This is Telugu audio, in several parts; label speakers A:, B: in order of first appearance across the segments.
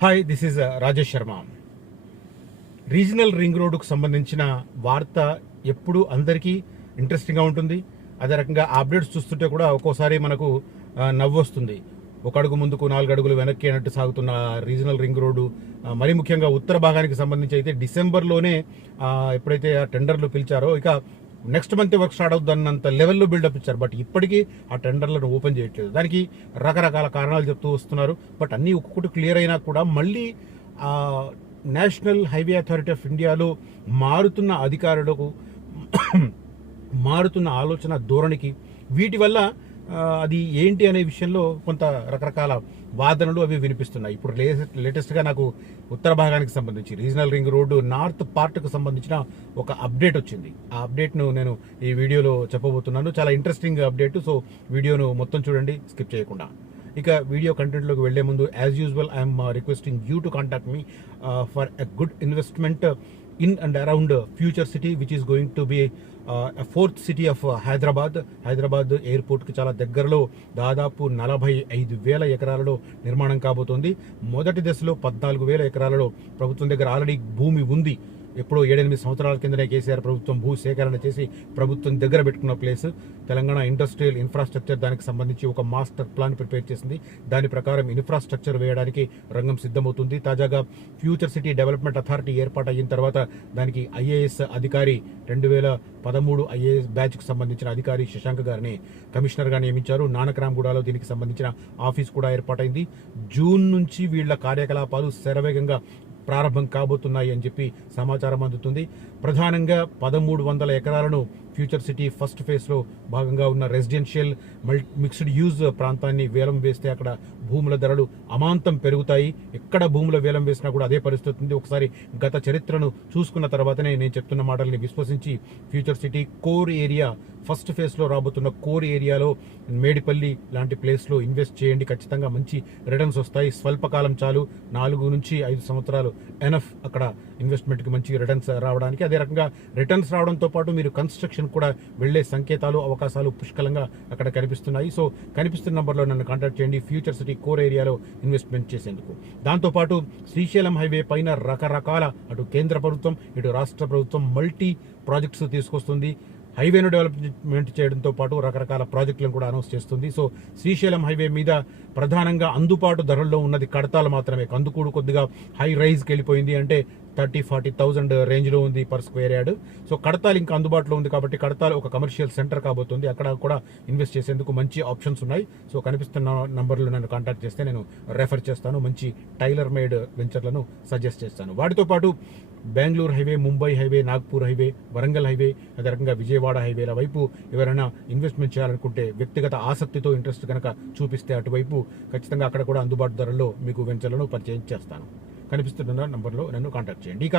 A: Hi this is Rajesh Sharma regional ring రోడ్డుకు సంబంధించిన వార్త ఎప్పుడు అందరికీ ఇంట్రెస్టింగ్గా ఉంటుంది. అదే రకంగా అప్డేట్స్ చూస్తుంటే కూడా ఒక్కోసారి మనకు నవ్వొస్తుంది నవ్వు వస్తుంది. ఒక అడుగు ముందుకు నాలుగు అడుగులు వెనక్కి అన్నట్టు సాగుతున్న రీజనల్ రింగ్ రోడ్డు మరి మరీ ముఖ్యంగా ఉత్తర భాగానికి సంబంధించి అయితే డిసెంబర్లోనే ఎప్పుడైతే ఆ టెండర్లు పిలిచారో ఇక నెక్స్ట్ మంత్ వర్క్ స్టార్ట్ అవుతుందన్నంత లెవెల్లో బిల్డప్ ఇచ్చారు. బట్ ఇప్పటికీ ఆ టెండర్లను ఓపెన్ చేయట్లేదు. దానికి రకరకాల కారణాలు చెప్తూ వస్తున్నారు. బట్ అన్నీ ఒక్కొక్కటి క్లియర్ అయినా కూడా మళ్ళీ నేషనల్ హైవే అథారిటీ ఆఫ్ ఇండియాలో మారుతున్న అధికారులకు మారుతున్న ఆలోచన ధోరణికి వీటి వల్ల అది ఏంటి అనే విషయంలో కొంత రకరకాల వాదనలు అవి వినిపిస్తున్నాయి. ఇప్పుడు లేటెస్ట్ లేటెస్ట్గా నాకు ఉత్తర భాగానికి సంబంధించి రీజనల్ రింగ్ రోడ్డు నార్త్ పార్ట్కు సంబంధించిన ఒక అప్డేట్ వచ్చింది. ఆ అప్డేట్ను నేను ఈ వీడియోలో చెప్పబోతున్నాను. చాలా ఇంట్రెస్టింగ్ అప్డేట్ సో వీడియోను మొత్తం చూడండి స్కిప్ చేయకుండా. ఇక వీడియో కంటెంట్లోకి వెళ్ళే ముందు as usual I'm requesting you to contact me for a good investment in and around future city which is going to be fourth city of Hyderabad. Hyderabad ఎయిర్పోర్ట్కి చాలా దగ్గరలో దాదాపు నలభై ఐదు వేల ఎకరాలలో నిర్మాణం కాబోతోంది. మొదటి దశలో పద్నాలుగు వేల ఎకరాలలో ప్రభుత్వం దగ్గర ఆల్రెడీ భూమి ఉంది. ఎప్పుడో ఏడెనిమిది సంవత్సరాల కిందనే కేసీఆర్ ప్రభుత్వం భూ సేకరణ చేసి ప్రభుత్వం దగ్గర పెట్టుకున్న ప్లేస్ తెలంగాణ ఇండస్ట్రియల్ ఇన్ఫ్రాస్ట్రక్చర్ దానికి సంబంధించి ఒక మాస్టర్ ప్లాన్ ప్రిపేర్ చేసింది. దాని ప్రకారం ఇన్ఫ్రాస్ట్రక్చర్ వేయడానికి రంగం సిద్ధమవుతుంది. తాజాగా ఫ్యూచర్ సిటీ డెవలప్మెంట్ అథారిటీ ఏర్పాటు అయిన తర్వాత దానికి ఐఏఎస్ అధికారి రెండు వేల పదమూడు ఐఏఎస్ బ్యాచ్కు సంబంధించిన అధికారి శశాంక్ గారిని కమిషనర్గా నియమించారు. నానక్రామ్గూడలో దీనికి సంబంధించిన ఆఫీస్ కూడా ఏర్పాటైంది. జూన్ నుంచి వీళ్ళ కార్యకలాపాలు శరవేగంగా ప్రారంభం కాబోతున్నాయి అని చెప్పి సమాచారం అందుతుంది. ప్రధానంగా పదమూడు వందల ఎకరాలను ఫ్యూచర్ సిటీ ఫస్ట్ ఫేజ్లో భాగంగా ఉన్న రెసిడెన్షియల్ మల్ మిక్స్డ్ యూజ్ ప్రాంతాన్ని వేలం వేస్తే అక్కడ భూముల ధరలు అమాంతం పెరుగుతాయి. ఎక్కడ భూముల వేలం వేసినా కూడా అదే పరిస్థితి ఉంది. ఒకసారి గత చరిత్రను చూసుకున్న తర్వాతనే నేను చెప్తున్న మాటల్ని విశ్వసించి future city core area first ఫేజ్లో రాబోతున్న కోర్ ఏరియాలో మేడిపల్లి లాంటి ప్లేస్లో ఇన్వెస్ట్ చేయండి. ఖచ్చితంగా మంచి రిటర్న్స్ వస్తాయి. స్వల్పకాలం చాలు. నాలుగు నుంచి ఐదు సంవత్సరాలు ఎనఫ్ అక్కడ ఇన్వెస్ట్మెంట్కి మంచి రిటర్న్స్ రావడానికి అదే రకంగా రిటర్న్స్ రావడంతో పాటు మీరు కన్స్ట్రక్షన్ కూడా వెళ్ళే సంకేతాలు అవకాశాలు పుష్కలంగా అక్కడ కనిపిస్తున్నాయి. సో కనిపిస్తున్న నంబర్లో నన్ను కాంటాక్ట్ చేయండి. ఫ్యూచర్ సిటీ కోర్ ఏరియాలో ఇన్వెస్ట్మెంట్ చేసేందుకు. దాంతోపాటు శ్రీశైలం హైవే పైన రకరకాల అటు కేంద్ర ప్రభుత్వం ఇటు రాష్ట్ర ప్రభుత్వం మల్టీ ప్రాజెక్ట్స్ తీసుకొస్తుంది. హైవేను డెవలప్మెంట్ చేయడంతో పాటు రకరకాల ప్రాజెక్టులను కూడా అనౌన్స్ చేస్తుంది. సో శ్రీశైలం హైవే మీద ప్రధానంగా అందుబాటు ధరల్లో ఉన్నది కడతాలు మాత్రమే. కందుకూడు కొద్దిగా హై రైజ్కి వెళ్ళిపోయింది. అంటే థర్టీ ఫార్టీ థౌజండ్ రేంజ్లో ఉంది పర్ స్క్వేర్ యార్డ్. సో కడతాలు ఇంకా అందుబాటులో ఉంది కాబట్టి కడతాలు ఒక కమర్షియల్ సెంటర్ కాబోతుంది. అక్కడ కూడా ఇన్వెస్ట్ చేసేందుకు మంచి ఆప్షన్స్ ఉన్నాయి. సో కనిపిస్తున్న నంబర్లు నన్ను కాంటాక్ట్ చేస్తే నేను రెఫర్ చేస్తాను. మంచి టైలర్ మేడ్ వెంచర్లను సజెస్ట్ చేస్తాను. వాటితో పాటు Bengaluru highway Mumbai highway Nagpur highway Warangal highway అదే రకంగా విజయవాడ హైవేల వైపు ఎవరైనా ఇన్వెస్ట్మెంట్ చేయాలనుకుంటే వ్యక్తిగత ఆసక్తితో ఇంట్రెస్ట్ కనుక చూపిస్తే అటువైపు ఖచ్చితంగా అక్కడ కూడా అందుబాటు ధరల్లో మీకు వెంచర్లను పరిచయం చేస్తాను. కనిపిస్తున్న నంబర్లో నన్ను కాంటాక్ట్ చేయండి. ఇక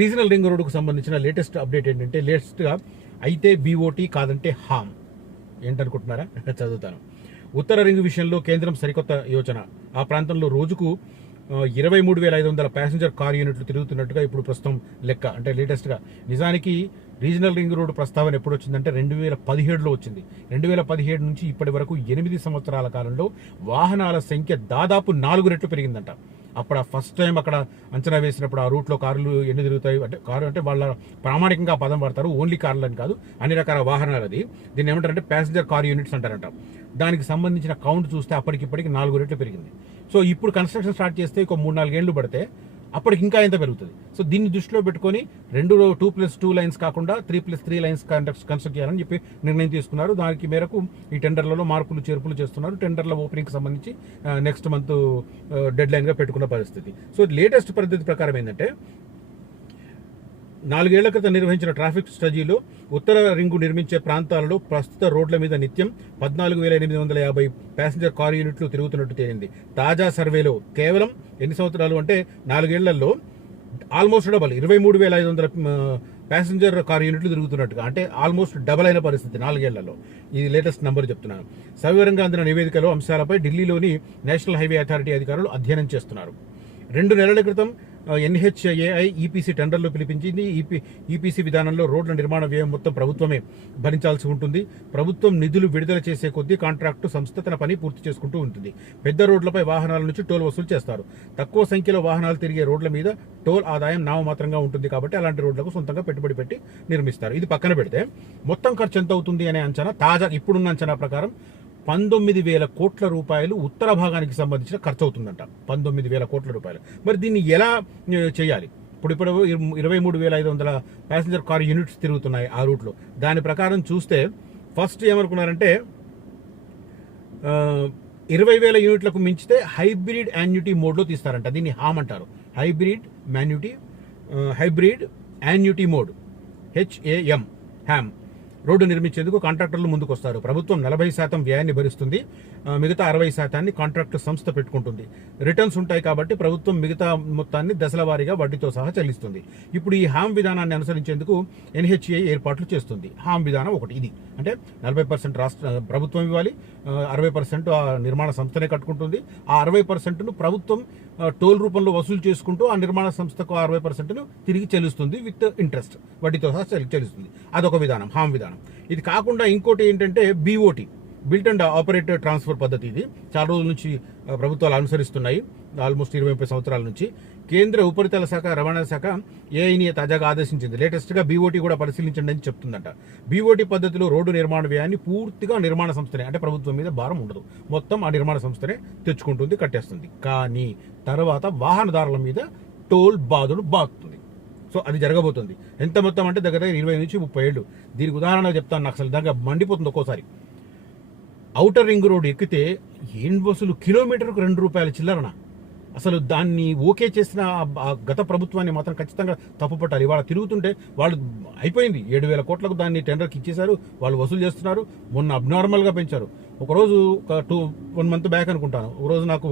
A: రీజనల్ రింగ్ రోడ్డుకు సంబంధించిన లేటెస్ట్ అప్డేట్ ఏంటంటే లేటెస్ట్గా అయితే బీఓటీ కాదంటే హామ్ ఏంటనుకుంటున్నారా? చదువుతాను. ఉత్తర రింగ్ విషయంలో కేంద్రం సరికొత్త యోచన. ఆ ప్రాంతంలో రోజుకు ఇరవై మూడు వేల ఐదు వందల ప్యాసింజర్ కార్ యూనిట్లు తిరుగుతున్నట్టుగా ఇప్పుడు ప్రస్తుతం లెక్క. అంటే లేటెస్ట్గా నిజానికి రీజనల్ రింగ్ రోడ్డు ప్రస్తావన ఎప్పుడు వచ్చిందంటే రెండు వేల పదిహేడులో వచ్చింది. రెండు వేల పదిహేడు నుంచి ఇప్పటి వరకు ఎనిమిది సంవత్సరాల కాలంలో వాహనాల సంఖ్య దాదాపు నాలుగు రెట్లు పెరిగిందంట. అప్పుడు ఫస్ట్ టైం అక్కడ అంచనా వేసినప్పుడు ఆ రూట్లో కార్లు ఎన్ని తిరుగుతాయి? అంటే కారు అంటే వాళ్ళ ప్రామాణికంగా పదం పడతారు ఓన్లీ కార్లు అని కాదు అన్ని రకాల వాహనాలు అది. దీన్ని ఏమంటారంటే ప్యాసింజర్ కార్ యూనిట్స్ అంటారంట. దానికి సంబంధించిన కౌంట్ చూస్తే అప్పటికిప్పటికి నాలుగు రెట్లు పెరిగింది. సో ఇప్పుడు కన్స్ట్రక్షన్ స్టార్ట్ చేస్తే ఒక మూడు నాలుగేళ్ళు పడితే అప్పటికి ఇంకా ఎంత పెరుగుతుంది? సో దీన్ని దృష్టిలో పెట్టుకొని రెండు టూ ప్లస్ టూ లైన్స్ కాకుండా three plus three lines construct చేయాలని చెప్పి నిర్ణయం తీసుకున్నారు. దానికి మేరకు ఈ టెండర్లలో మార్పులు చేర్పులు చేస్తున్నారు. టెండర్ల ఓపెనింగ్కి సంబంధించి నెక్స్ట్ మంత్ డెడ్ లైన్గా పెట్టుకున్న పరిస్థితి. సో లేటెస్ట్ పద్ధతి ప్రకారం ఏంటంటే నాలుగేళ్ళ క్రితం నిర్వహించిన ట్రాఫిక్ స్టడీలో ఉత్తర రింగు నిర్మించే ప్రాంతాలలో ప్రస్తుత రోడ్ల మీద నిత్యం పద్నాలుగు వేల ఎనిమిది వందల యాభై ప్యాసింజర్ కారు యూనిట్లు తిరుగుతున్నట్టు తేలింది. తాజా సర్వేలో కేవలం ఎన్ని సంవత్సరాలు అంటే నాలుగేళ్ళలో ఆల్మోస్ట్ డబల్ ఇరవై మూడు వేల ఐదు వందల ప్యాసింజర్ కార్ యూనిట్లు తిరుగుతున్నట్టుగా అంటే ఆల్మోస్ట్ డబల్ అయిన పరిస్థితి నాలుగేళ్ళలో. ఇది లేటెస్ట్ నెంబర్ చెప్తున్నాను. సవివరంగా అందిన నివేదికలో అంశాలపై ఢిల్లీలోని నేషనల్ హైవే అథారిటీ అధికారులు అధ్యయనం చేస్తున్నారు. రెండు నెలల క్రితం ఎన్హెచ్ఏఐ ఈపీసీ టెండర్లు పిలిపించింది. ఈపీ ఈపీసీ విధానంలో రోడ్ల నిర్మాణ వ్యయం మొత్తం ప్రభుత్వమే భరించాల్సి ఉంటుంది. ప్రభుత్వం నిధులు విడుదల చేసే కొద్దీ కాంట్రాక్టు సంస్థ తన పని పూర్తి చేసుకుంటూ ఉంటుంది. పెద్ద రోడ్లపై వాహనాల నుంచి టోల్ వసూలు చేస్తారు. తక్కువ సంఖ్యలో వాహనాలు తిరిగే రోడ్ల మీద టోల్ ఆదాయం నామమాత్రంగా ఉంటుంది కాబట్టి అలాంటి రోడ్లకు సొంతంగా పెట్టుబడి పెట్టి నిర్మిస్తారు. ఇది పక్కన పెడితే మొత్తం ఖర్చు ఎంత అవుతుంది అనే అంచనా తాజా ఇప్పుడున్న అంచనా ప్రకారం పంతొమ్మిది వేల కోట్ల రూపాయలు ఉత్తర భాగానికి సంబంధించిన ఖర్చు అవుతుందంట పంతొమ్మిది వేల కోట్ల రూపాయలు. మరి దీన్ని ఎలా చేయాలి? ఇప్పుడు ఇప్పుడు ఇరవై మూడు వేల ఐదు వందల ప్యాసింజర్ కార్ యూనిట్స్ తిరుగుతున్నాయి ఆ రూట్లో. దాని ప్రకారం చూస్తే ఫస్ట్ ఏమనుకున్నారంటే ఇరవై వేల యూనిట్లకు మించితే హైబ్రిడ్ యాన్యుటీ మోడ్లో తీస్తారంట. దీన్ని హామ్ అంటారు. Hybrid annuity hybrid annuity mode. HAM HAM road నిర్మించేందుకు కాంట్రాక్టర్లు ముందుకు వస్తారు ప్రభుత్వం నలభై శాతం వ్యయాన్ని భరిస్తుంది. మిగతా అరవై శాతాన్ని కాంట్రాక్టు సంస్థ పెట్టుకుంటుంది. రిటర్న్స్ ఉంటాయి కాబట్టి ప్రభుత్వం మిగతా మొత్తాన్ని దశల వారీగా వడ్డీతో సహా చెల్లిస్తుంది. ఇప్పుడు ఈ హామ్ విధానాన్ని అనుసరించేందుకు ఎన్హెచ్ఏ ఏర్పాట్లు చేస్తుంది. హామ్ విధానం ఒకటి ఇది. అంటే నలభై పర్సెంట్ రాష్ట్ర ప్రభుత్వం ఇవ్వాలి అరవై పర్సెంట్ ఆ నిర్మాణ సంస్థనే కట్టుకుంటుంది. ఆ అరవై పర్సెంట్ను ప్రభుత్వం టోల్ రూపంలో వసూలు చేసుకుంటూ ఆ నిర్మాణ సంస్థకు అరవై పర్సెంట్ను తిరిగి చెల్లిస్తుంది విత్ ఇంట్రెస్ట్. వడ్డీతో సహా చెల్లిస్తుంది. అదొక విధానం హామ్ విధానం. ఇది కాకుండా ఇంకోటి ఏంటంటే BOT built and operator transfer పద్ధతి ఇది. చాలా రోజుల నుంచి ప్రభుత్వాలు అనుసరిస్తున్నాయి. ఆల్మోస్ట్ ఇరవై ముప్పై సంవత్సరాల నుంచి. కేంద్ర ఉపరితల శాఖ రవాణా శాఖ ఏఐని తాజాగా ఆదేశించింది. లేటెస్ట్గా బీఓటీ కూడా పరిశీలించండి అని చెప్తుందంట. బీఓటీ పద్ధతిలో రోడ్డు నిర్మాణ వ్యయాన్ని పూర్తిగా నిర్మాణ సంస్థనే అంటే ప్రభుత్వం మీద భారం ఉండదు. మొత్తం ఆ నిర్మాణ సంస్థనే తెచ్చుకుంటుంది కట్టేస్తుంది. కానీ తర్వాత వాహనదారుల మీద టోల్ బాధలు బాగుతుంది సో అది జరగబోతుంది. ఎంత మొత్తం అంటే దగ్గర దగ్గర ఇరవై నుంచి ముప్పై ఏళ్ళు. దీనికి ఉదాహరణ చెప్తాను నాకు అసలు దగ్గర మండిపోతుంది ఒక్కోసారి. ఔటర్ రింగ్ రోడ్ ఎక్కితే ఏం బస్సులు? కిలోమీటర్కు రెండు రూపాయల చిల్లరన? అసలు దాన్ని ఓకే చేసిన గత ప్రభుత్వాన్ని మాత్రం ఖచ్చితంగా తప్పుపట్టాలి. ఇవాళ తిరుగుతుంటే వాళ్ళు అయిపోయింది. ఏడు వేల కోట్లకు దాన్ని టెండర్కి ఇచ్చేశారు. వాళ్ళు వసూలు చేస్తున్నారు. మొన్న అబ్నార్మల్గా పెంచారు. ఒకరోజు ఒక టూ వన్ మంత్ బ్యాక్ అనుకుంటాను. ఒకరోజు నాకు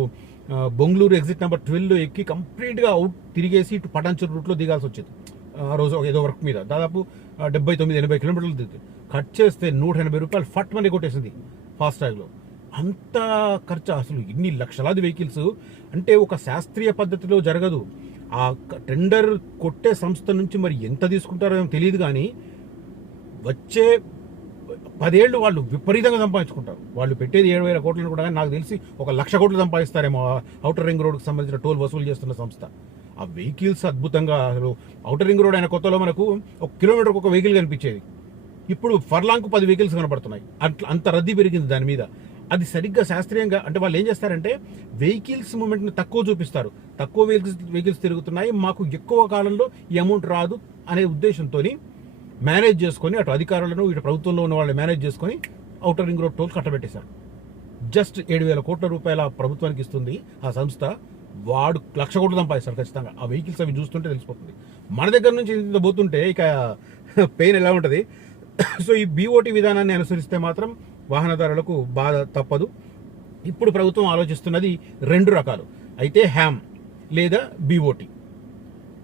A: బొంగళూరు ఎగ్జిట్ నెంబర్ ట్వెల్వ్ ఎక్కి కంప్లీట్గా అవుట్ తిరిగేసి ఇటు పటాన్చూరు రూట్లో దిగాల్సి వచ్చేది. ఆ రోజు ఏదో వర్క్ మీద. దాదాపు డెబ్బై తొమ్మిది ఎనభై కిలోమీటర్లు దిగుతుంది. కట్ చేస్తే నూట ఎనభై రూపాయలు ఫట్ మనీ కొట్టేసింది ఫాస్ట్ ట్యాగ్లో అంత ఖర్చు అసలు ఇన్ని లక్షలాది వెహికల్స్ అంటే ఒక శాస్త్రీయ పద్ధతిలో జరగదు. ఆ టెండర్ కొట్టే సంస్థ నుంచి మరి ఎంత తీసుకుంటారో ఏమో తెలియదు కానీ వచ్చే పదేళ్ళు వాళ్ళు విపరీతంగా సంపాదించుకుంటారు. వాళ్ళు పెట్టేది ఏడు వేల కోట్లను కూడా కానీ నాకు తెలిసి ఒక లక్ష కోట్లు సంపాదిస్తారేమో అవుటర్ రింగ్ రోడ్కి సంబంధించిన టోల్ వసూలు చేస్తున్న సంస్థ. ఆ వెహికల్స్ అద్భుతంగా అసలు అవుటర్ రింగ్ రోడ్ అయిన కొత్తలో మనకు ఒక కిలోమీటర్కి ఒక వెహికల్ కనిపించేది. ఇప్పుడు ఫర్లాంగ్కు పది వెహికల్స్ కనబడుతున్నాయి అట్లా అంత రద్దీ పెరిగింది దాని మీద. అది సరిగ్గా శాస్త్రీయంగా అంటే వాళ్ళు ఏం చేస్తారంటే వెహికల్స్ మూమెంట్ని తక్కువ చూపిస్తారు. తక్కువ వెహికల్స్ వెహికల్స్ తిరుగుతున్నాయి. మాకు ఎక్కువ కాలంలో ఈ అమౌంట్ రాదు అనే ఉద్దేశంతో మేనేజ్ చేసుకొని అటు అధికారులను ఇటు ప్రభుత్వంలో ఉన్న వాళ్ళు మేనేజ్ చేసుకొని అవుటర్ రింగ్ రోడ్ టోల్ కట్టబెట్టేశారు. జస్ట్ ఏడు వేల కోట్ల రూపాయల ప్రభుత్వానికి ఇస్తుంది ఆ సంస్థ. వాడు లక్ష కోట్లు సంపాదిస్తారు ఖచ్చితంగా. ఆ వెహికల్స్ అవి చూస్తుంటే తెలిసిపోతుంది. మన దగ్గర నుంచి ఇంత పోతుంటే ఇక పెయిన్ ఎలా ఉంటుంది? సో ఈ బీఓటీ విధానాన్ని అనుసరిస్తే మాత్రం వాహనదారులకు బాధ తప్పదు. ఇప్పుడు ప్రభుత్వం ఆలోచిస్తున్నది రెండు రకాలు. అయితే హ్యామ్ లేదా బీఓటీ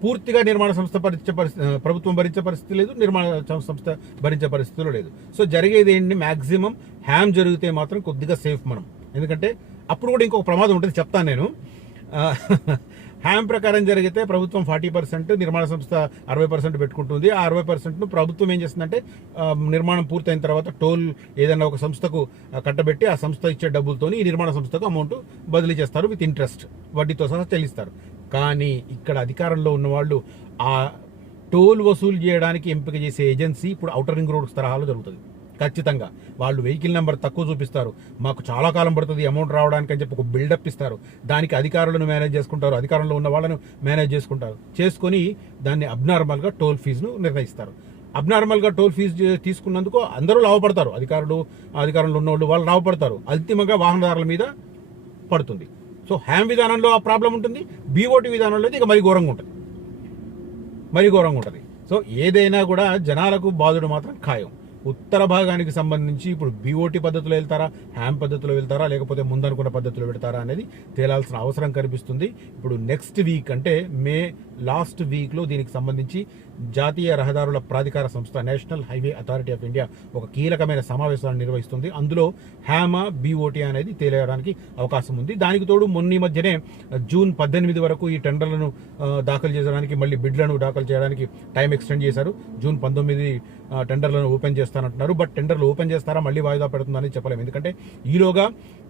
A: పూర్తిగా నిర్మాణ సంస్థ భరించే పరిస్థితి ప్రభుత్వం భరించే పరిస్థితి లేదు నిర్మాణ సం- సంస్థ భరించే పరిస్థితిలో లేదు. సో జరిగేది ఏంటి? మ్యాక్సిమం హ్యామ్ జరిగితే మాత్రం కొద్దిగా సేఫ్ మనం. ఎందుకంటే అప్పుడు కూడా ఇంకొక ప్రమాదం ఉంటుంది చెప్తాను నేను. హ్యామ్ ప్రకారం జరిగితే ప్రభుత్వం ఫార్టీ పర్సెంట్ నిర్మాణ సంస్థ అరవై పర్సెంట్ పెట్టుకుంటుంది. ఆ అరవై పర్సెంట్ను ప్రభుత్వం ఏం చేస్తుందంటే నిర్మాణం పూర్తయిన తర్వాత టోల్ ఏదైనా ఒక సంస్థకు కట్టబెట్టి ఆ సంస్థ ఇచ్చే డబ్బులతోని ఈ నిర్మాణ సంస్థకు అమౌంట్ బదిలీ చేస్తారు విత్ ఇంట్రెస్ట్. వడ్డీతో సహా చెల్లిస్తారు. కానీ ఇక్కడ అధికారంలో ఉన్న వాళ్ళు ఆ టోల్ వసూలు చేయడానికి ఎంపిక చేసే ఏజెన్సీ ఇప్పుడు ఔటర్ రింగ్ రోడ్ తరహాలో జరుగుతుంది. ఖచ్చితంగా. వాళ్ళు వెహికల్ నెంబర్ తక్కువ చూపిస్తారు. మాకు చాలా కాలం పడుతుంది అమౌంట్ రావడానికి అని చెప్పి ఒక బిల్డప్ ఇస్తారు. దానికి అధికారులను మేనేజ్ చేసుకుంటారు. అధికారంలో ఉన్న వాళ్ళను మేనేజ్ చేసుకుంటారు. చేసుకొని దాన్ని అబ్నార్మల్గా టోల్ ఫీజును నిర్ణయిస్తారు. అబ్నార్మల్గా టోల్ ఫీజు తీసుకున్నందుకు అందరూ లాభపడతారు. అధికారులు అధికారంలో ఉన్న వాళ్ళు వాళ్ళు లాభపడతారు. అంతిమంగా వాహనదారుల మీద పడుతుంది. సో హ్యామ్ విధానంలో ఆ ప్రాబ్లం ఉంటుంది. బీఓటీ విధానంలో అయితే ఇక మరి ఘోరంగా ఉంటుంది. మరి ఘోరంగా ఉంటుంది. సో ఏదైనా కూడా జనాలకు బాధుడు మాత్రం ఖాయం. ఉత్తర భాగానికి సంబంధించి ఇప్పుడు బీఓటీ పద్ధతిలో వెళ్తారా హ్యామ్ పద్ధతిలో వెళ్తారా లేకపోతే ముందనుకున్న పద్ధతిలో పెడతారా అనేది తేలాల్సిన అవసరం కనిపిస్తుంది. ఇప్పుడు నెక్స్ట్ వీక్ అంటే మే లాస్ట్ వీక్లో దీనికి సంబంధించి జాతీయ రహదారుల ప్రాధికార సంస్థ National Highway Authority of India ఒక కీలకమైన సమావేశాన్ని నిర్వహిస్తుంది. అందులో హ్యామా బీఓటీ అనేది తేలియడానికి అవకాశం ఉంది. దానికి తోడు మొన్న ఈ మధ్యనే జూన్ పద్దెనిమిది వరకు ఈ టెండర్లను దాఖలు చేయడానికి మళ్ళీ బిడ్లను దాఖలు చేయడానికి టైం ఎక్స్టెండ్ చేశారు. జూన్ పంతొమ్మిది టెండర్లను ఓపెన్ చేస్తానంటున్నారు. బట్ టెండర్లు ఓపెన్ చేస్తారా మళ్ళీ వాయిదా పెడుతుందని చెప్పలేము. ఎందుకంటే ఈలోగా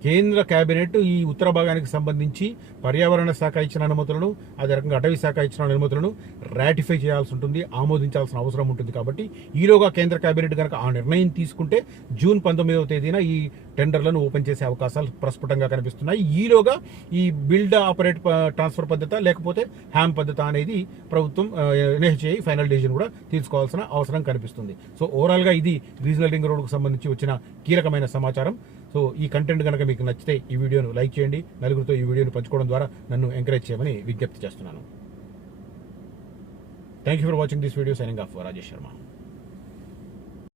A: కేంద్ర కేబినెట్ ఈ ఉత్తర భాగానికి సంబంధించి పర్యావరణ శాఖ ఇచ్చిన అనుమతులను అదే రకంగా అటవీ శాఖ ఇచ్చిన అనుమతులను రాటిఫై చేయాల్సి ఉంటుంది. ఆమోదించాల్సిన అవసరం ఉంటుంది కాబట్టి ఈలోగా కేంద్ర కేబినెట్ కనుక ఆ నిర్ణయం తీసుకుంటే జూన్ పంతొమ్మిదవ తేదీన ఈ టెండర్లను ఓపెన్ చేసే అవకాశాలు ప్రస్ఫుటంగా కనిపిస్తున్నాయి. ఈలోగా ఈ బిల్డ్ ఆపరేట్ ట్రాన్స్ఫర్ పద్ధత లేకపోతే హ్యామ్ పద్ధత అనేది ప్రభుత్వం ఎన్హెచ్ఐ ఫైనల్ డిసిజన్ కూడా తీసుకోవాల్సిన అవసరం కనిపిస్తుంది. సో ఓవరాల్గా ఇది రీజనల్ రింగ్ రోడ్కు సంబంధించి వచ్చిన కీలకమైన సమాచారం. సో ఈ కంటెంట్ కనుక మీకు నచ్చితే ఈ వీడియోను లైక్ చేయండి. నలుగురితో ఈ వీడియోను పంచుకోవడం ద్వారా నన్ను ఎంకరేజ్ చేయమని విజ్ఞప్తి చేస్తున్నాను. Thank you for watching this video. Signing off for Rajesh Sharma.